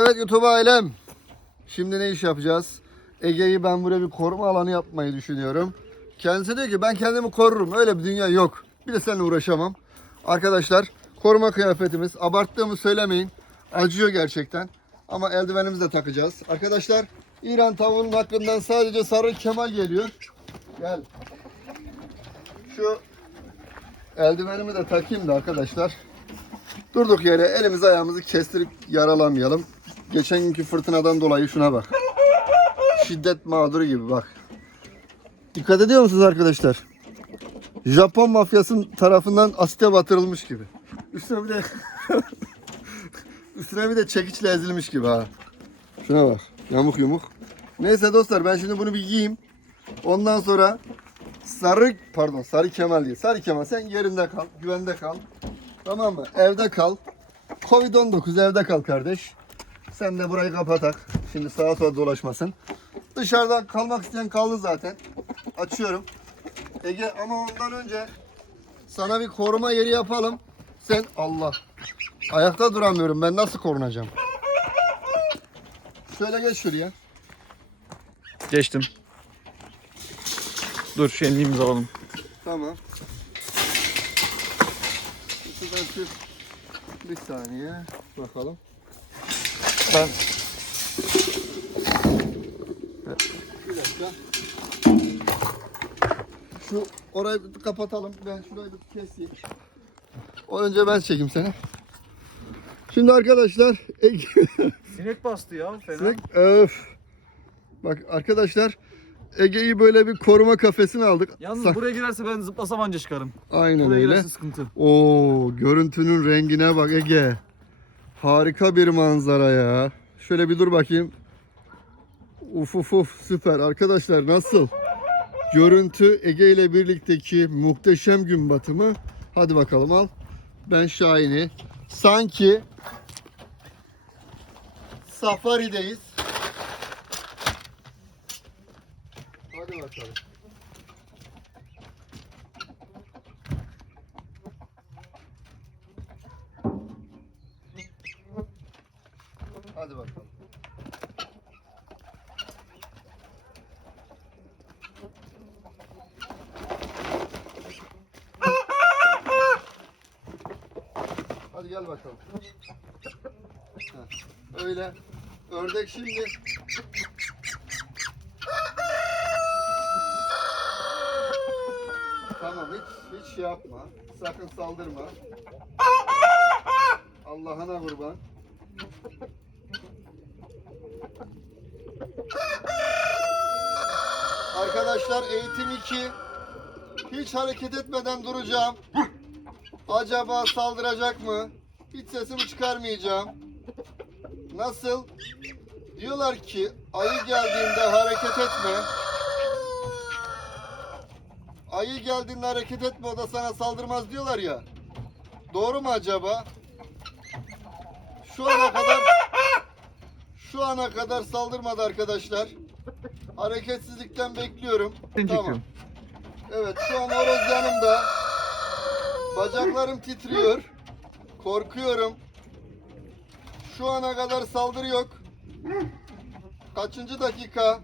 Evet YouTube ailem. Şimdi ne iş yapacağız? Ege'yi ben buraya bir koruma alanı yapmayı düşünüyorum. Kendisi diyor ki ben kendimi korurum. Öyle bir dünya yok. Bir de seninle uğraşamam. Arkadaşlar koruma kıyafetimiz. Abarttığımı söylemeyin. Acıyor gerçekten. Ama eldivenimizi de takacağız. Arkadaşlar İran tavuğunun hakkından sadece sarı kemal geliyor. Gel. Şu eldivenimi de takayım da arkadaşlar. Durduk yere elimizi ayağımızı kestirip yaralamayalım. Geçen günkü fırtınadan dolayı şuna bak. Şiddet mağduru gibi bak. Dikkat ediyor musunuz arkadaşlar? Japon mafyasının tarafından asite batırılmış gibi. Üstüne bir de üstüne bir de çekiçle ezilmiş gibi ha. Şuna bak. Yamuk yumuk. Neyse dostlar ben şimdi bunu bir giyeyim. Ondan sonra sarı pardon sarı Kemal değil. Sarı Kemal sen yerinde kal. Güvende kal. Tamam mı? Evde kal. Covid-19 evde kal kardeş. Sen de burayı kapatak. Şimdi sağa sola dolaşmasın. Dışarıda kalmak isteyen kaldı zaten. Açıyorum. Ege ama ondan önce sana bir koruma yeri yapalım. Sen Allah. Ayakta duramıyorum. Ben nasıl korunacağım? Şöyle geç şuraya. Geçtim. Dur şu elini alalım. Tamam. Şuradan şu bir saniye bakalım. Ben Bir dakika. Şu orayı bir kapatalım. Ben şurayı bir keseyim. O önce ben çekeyim seni. Şimdi arkadaşlar sinek bastı ya fena. Sinek- öf. Bak arkadaşlar Ege'yi böyle bir koruma kafesine aldık. Yalnız Sa- buraya girerse ben zıplasam anca çıkarım. Aynen Buraya öyle. girerse sıkıntı. Oo, görüntünün rengine bak Ege. Harika bir manzara ya. Şöyle bir dur bakayım. Uf uf uf süper. Arkadaşlar nasıl? Görüntü Ege ile birlikteki muhteşem gün batımı. Hadi bakalım al. Ben Şahin'i. Sanki safarideyiz. Hadi bakalım. Hadi bakalım. Hadi bakalım. Öyle. Ördek şimdi. Tamam hiç hiç şey yapma. Sakın saldırma. Allah'ına kurban. Arkadaşlar eğitim 2. Hiç hareket etmeden duracağım. Acaba saldıracak mı? Hiç sesimi çıkarmayacağım. Nasıl? Diyorlar ki ayı geldiğinde hareket etme. Ayı geldiğinde hareket etme o da sana saldırmaz diyorlar ya. Doğru mu acaba? Şu ana kadar şu ana kadar saldırmadı arkadaşlar. Hareketsizlikten bekliyorum. Tamam. Evet şu an horoz yanımda. Bacaklarım titriyor. Korkuyorum. Şu ana kadar saldırı yok. Kaçıncı dakika?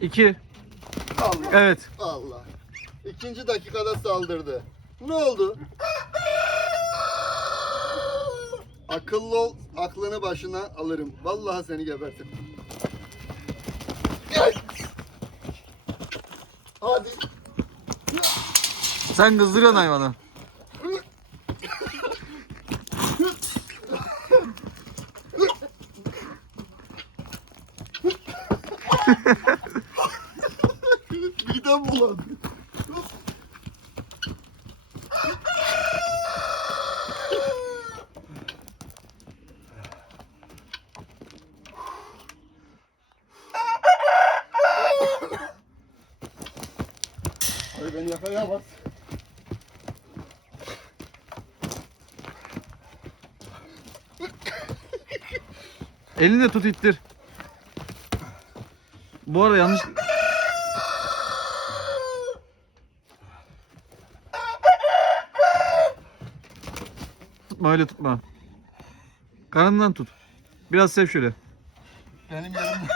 İki. Allah. Evet. Allah. İkinci dakikada saldırdı. Ne oldu? Akıllı ol, aklını başına alırım. Vallahi seni gebertirim. Hadi. Sen kızdırıyorsun hayvanı. Midem bulandı. Ay beni yakalayamaz. Elini tut ittir. Bu arada yanlış... Tutma öyle tutma. Karnından tut. Biraz sev şöyle. Benim yerim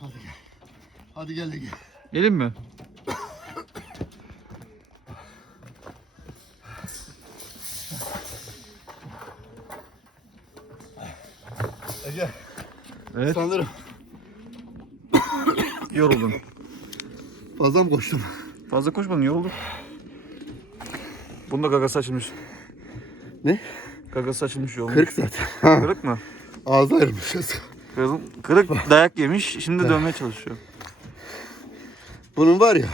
Hadi gel. Hadi gel Ege. Gelin mi? Ege. Evet. Sanırım Yoruldun. fazla mı koştum? Fazla koşmadın yoruldun. Bunda gagası açılmış. Ne? Gagası açılmış yolun. Kırık zaten. Kırık mı? Ağzı ayrılmışız. Kırık, kırık dayak yemiş. Şimdi dönmeye çalışıyor. Bunun var ya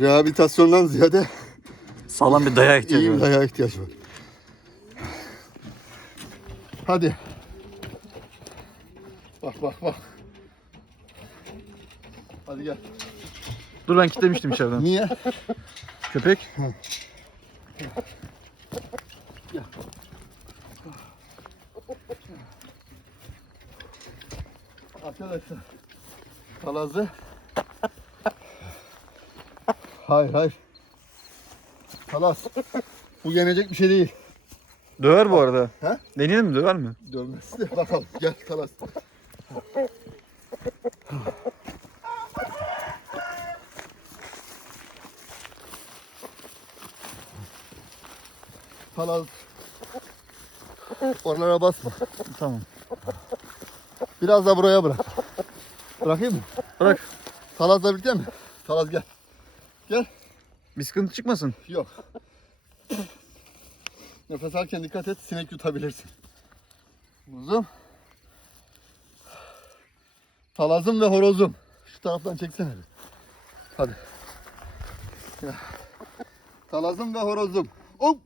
rehabilitasyondan ziyade Sağlam bir dayağa ihtiyacı iyi bir var. dayağa ihtiyaç var. Hadi. Bak bak. Hadi gel. Dur ben kilitlemiştim içeriden. Niye? Köpek. Arkadaşlar. Palazı. Hayır hayır. Kalas. Bu yenecek bir şey değil. Döver bu arada. He? Deneyelim mi döver mi? Dönmez de bakalım. Gel Kalas. Kalas. Oralara basma. Tamam. Biraz da buraya bırak. Bırakayım mı? Bırak. Talaz'la birlikte mi? Talaz gel. Gel. Bir sıkıntı çıkmasın. Yok. Nefes alırken dikkat et. Sinek yutabilirsin. Kuzum. Talazım ve horozum. Şu taraftan çeksene bir. Hadi. Gel. Talazım ve horozum. Hop.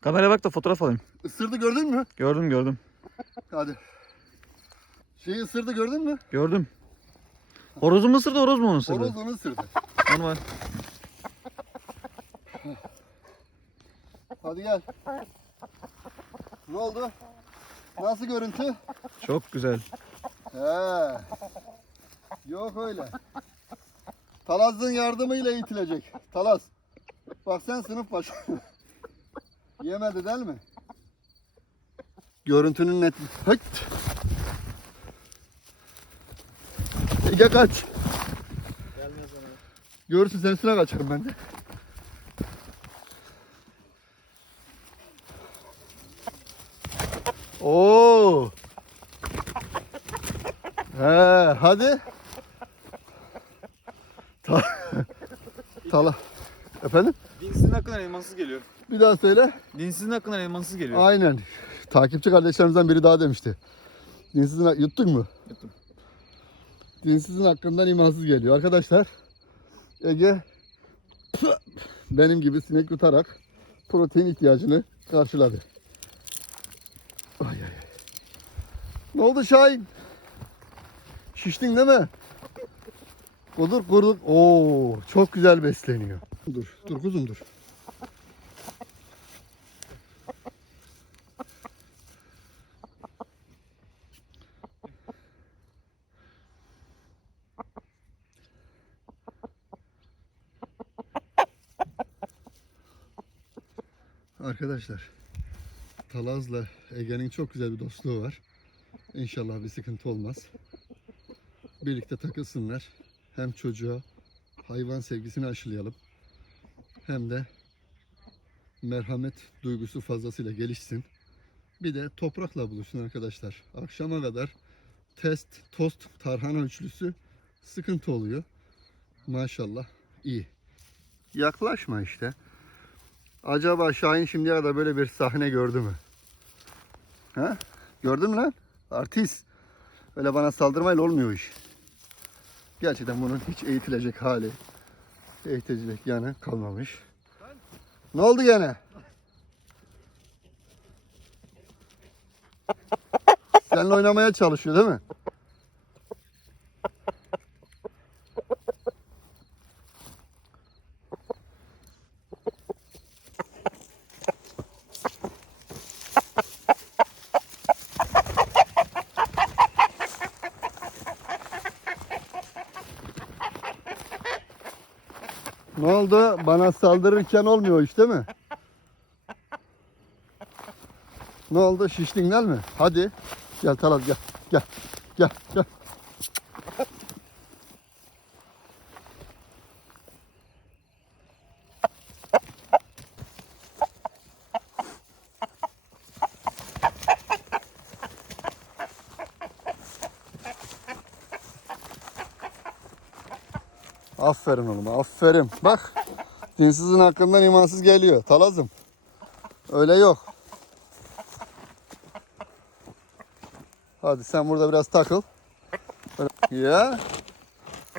Kameraya bak da fotoğraf alayım. Isırdı gördün mü? Gördüm gördüm. Hadi. Şeyi ısırdı gördün mü? Gördüm. Horozu mu ısırdı horoz mu onu ısırdı? Horoz onu ısırdı. Normal. Hadi gel. Ne oldu? Nasıl görüntü? Çok güzel. He. Yok öyle. Talaz'ın yardımıyla eğitilecek. Talaz. Bak sen sınıf başı. Yemedi değil mi? Görüntünün net. Hıt. Ege kaç. Görürsün sen üstüne kaçarım ben de. Oo. He, hadi. Ta Tala. Efendim? Dinsizin hakkından elmansız geliyor. Bir daha söyle. Dinsizin hakkından elmansız geliyor. Aynen. Takipçi kardeşlerimizden biri daha demişti. Dinsizin yuttun mu? Yuttum. Dinsizin hakkından imansız geliyor. Arkadaşlar Ege benim gibi sinek yutarak protein ihtiyacını karşıladı. Ay. ay. Ne oldu Şahin? Şiştin değil mi? Kudur kurduk. Oo, çok güzel besleniyor. Dur, dur kuzum dur. Arkadaşlar Talaz'la Ege'nin çok güzel bir dostluğu var. İnşallah bir sıkıntı olmaz. Birlikte takılsınlar. Hem çocuğa hayvan sevgisini aşılayalım. Hem de merhamet duygusu fazlasıyla gelişsin. Bir de toprakla buluşsun arkadaşlar. Akşama kadar test, tost, tarhana üçlüsü sıkıntı oluyor. Maşallah iyi. Yaklaşma işte. Acaba Şahin şimdiye kadar böyle bir sahne gördü mü? Ha? Gördün mü lan? Artist. Öyle bana saldırmayla olmuyor iş. Gerçekten bunun hiç eğitilecek hali, eğitilecek yanı kalmamış. Ne oldu gene? Seninle oynamaya çalışıyor değil mi? Ne oldu? Bana saldırırken olmuyor iş değil mi? Ne oldu? Şiştin değil mi? Hadi. Gel Talat gel. Gel. Gel. Gel. Aferin oğlum aferin. Bak dinsizin hakkından imansız geliyor. Talazım. Öyle yok. Hadi sen burada biraz takıl. Ya.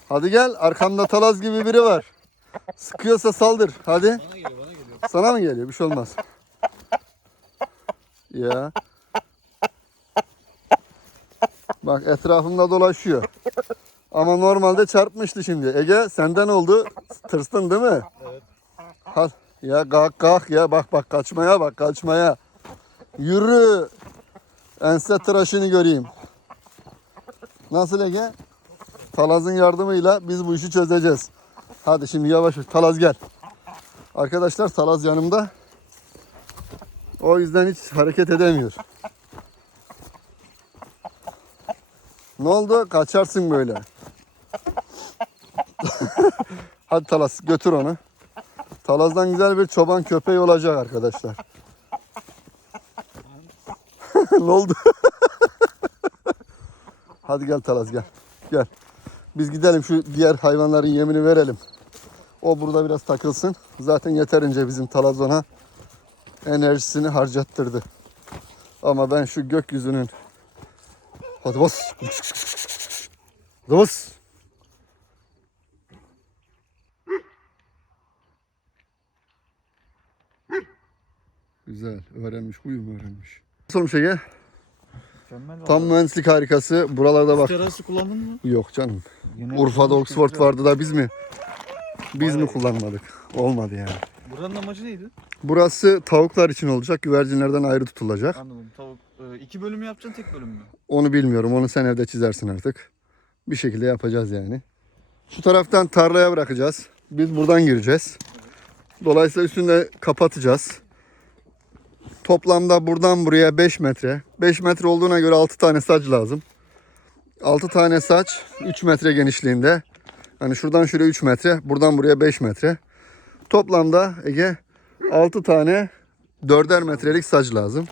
Hadi gel arkamda talaz gibi biri var. Sıkıyorsa saldır. Hadi. Bana geliyor bana geliyor. Sana mı geliyor? Bir şey olmaz. Ya. Bak etrafımda dolaşıyor. Ama normalde çarpmıştı şimdi. Ege senden oldu. Tırstın değil mi? Evet. Hadi. Ya kalk kalk ya bak bak kaçmaya bak kaçmaya. Yürü. Ense tıraşını göreyim. Nasıl Ege? Talaz'ın yardımıyla biz bu işi çözeceğiz. Hadi şimdi yavaş yavaş. Talaz gel. Arkadaşlar Talaz yanımda. O yüzden hiç hareket edemiyor. Ne oldu? Kaçarsın böyle. Hadi Talas götür onu. Talaz'dan güzel bir çoban köpeği olacak arkadaşlar. ne oldu? Hadi gel Talaz gel. Gel. Biz gidelim şu diğer hayvanların yemini verelim. O burada biraz takılsın. Zaten yeterince bizim Talaz ona enerjisini harcattırdı. Ama ben şu gökyüzünün Hadi bas. Hadi bas. Güzel. Öğrenmiş. Huyum öğrenmiş. Nasıl olmuş Ege? Mükemmel Tam mühendislik harikası. Buralarda bak. Terası kullandın mı? Yok canım. Yine Urfa'da Oxford vardı da biz mi? Biz mi kullanmadık? Olmadı yani. Buranın amacı neydi? Burası tavuklar için olacak. Güvercinlerden ayrı tutulacak. Anladım. Tavuk. Ee, iki bölüm mü yapacaksın tek bölüm mü? Onu bilmiyorum. Onu sen evde çizersin artık. Bir şekilde yapacağız yani. Şu taraftan tarlaya bırakacağız. Biz buradan gireceğiz. Dolayısıyla üstünde kapatacağız. Toplamda buradan buraya 5 metre. 5 metre olduğuna göre 6 tane saç lazım. 6 tane saç 3 metre genişliğinde. Hani şuradan şuraya 3 metre, buradan buraya 5 metre. Toplamda Ege 6 tane 4'er metrelik saç lazım.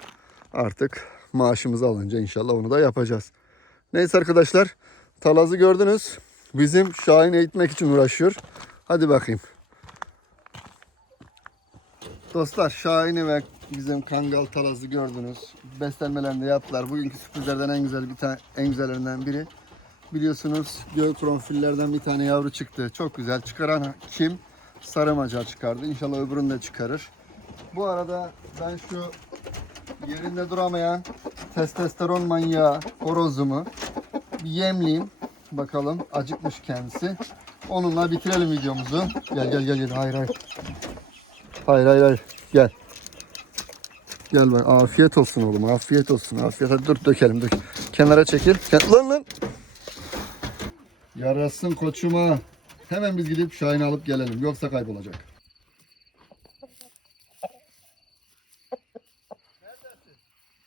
Artık maaşımızı alınca inşallah onu da yapacağız. Neyse arkadaşlar Talaz'ı gördünüz. Bizim Şahin eğitmek için uğraşıyor. Hadi bakayım. Dostlar Şahin'i ve bizim Kangal Talaz'ı gördünüz. Beslenmelerini de yaptılar. Bugünkü sürprizlerden en güzel bir tane en güzellerinden biri. Biliyorsunuz göğ fillerden bir tane yavru çıktı. Çok güzel. Çıkaran kim? Sarı macar çıkardı. İnşallah öbürünü de çıkarır. Bu arada ben şu yerinde duramayan testosteron manyağı horozumu bir yemleyeyim. Bakalım acıkmış kendisi. Onunla bitirelim videomuzu. Gel gel gel gel. Hayır hayır. Hayır hayır hayır. Gel. Gel ben. Afiyet olsun oğlum. Afiyet olsun. Afiyet. Hadi dur dökelim dök. Kenara çekil. Ken- lan lan. Yarasın koçuma. Hemen biz gidip Şahin'i alıp gelelim. Yoksa kaybolacak.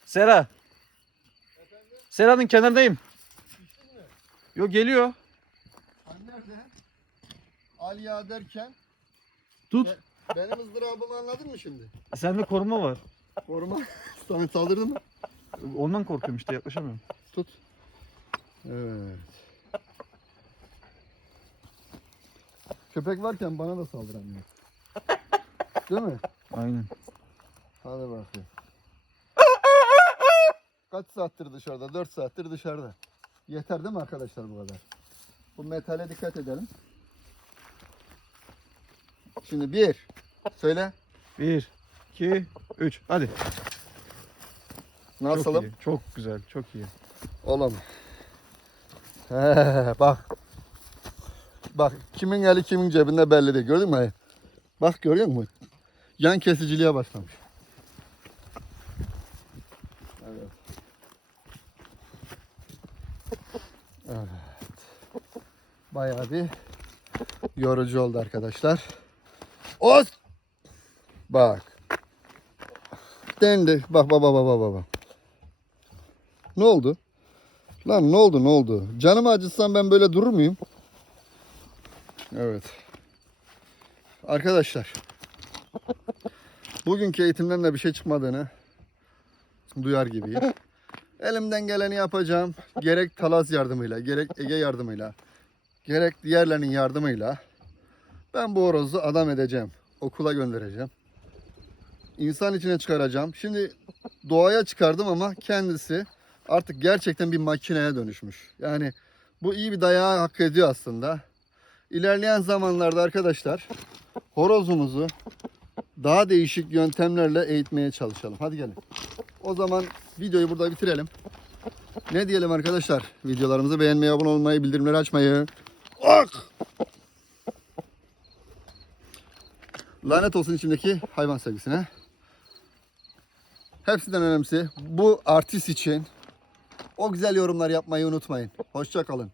Sera. Sera'nın kenarındayım. Yok geliyor. Nerede? Aliya derken Tut. Be- benim ızdırabımı anladın mı şimdi? Sende koruma var. Koruma. Samet saldırdı mı? Ondan korkuyorum işte yaklaşamıyorum. Tut. Evet. Köpek varken bana da saldıramıyor. Değil mi? Aynen. Hadi bakayım. Kaç saattir dışarıda? 4 saattir dışarıda. Yeter değil mi arkadaşlar bu kadar? Bu metale dikkat edelim. Şimdi bir. Söyle. Bir, iki, üç. Hadi. Çok Nasılım? iyi. Çok güzel. Çok iyi. Oğlum. He, bak. Bak kimin eli kimin cebinde belli değil. Gördün mü? Bak görüyor musun? Yan kesiciliğe başlamış. Evet. Evet. Bayağı bir yorucu oldu arkadaşlar. Os. Bak. Dendi. Bak bak bak bak bak bak. Ne oldu? Lan ne oldu ne oldu? Canımı acıtsam ben böyle durur muyum? Evet. Arkadaşlar. Bugünkü eğitimden de bir şey çıkmadığını duyar gibiyim. Elimden geleni yapacağım. Gerek Talaz yardımıyla, gerek Ege yardımıyla, gerek diğerlerinin yardımıyla ben bu horozu adam edeceğim. Okula göndereceğim. İnsan içine çıkaracağım. Şimdi doğaya çıkardım ama kendisi artık gerçekten bir makineye dönüşmüş. Yani bu iyi bir dayağı hak ediyor aslında. İlerleyen zamanlarda arkadaşlar horozumuzu daha değişik yöntemlerle eğitmeye çalışalım. Hadi gelin. O zaman videoyu burada bitirelim. Ne diyelim arkadaşlar? Videolarımızı beğenmeyi, abone olmayı, bildirimleri açmayı. Ok! Lanet olsun içimdeki hayvan sevgisine. Hepsinden önemlisi bu artist için o güzel yorumlar yapmayı unutmayın. Hoşçakalın.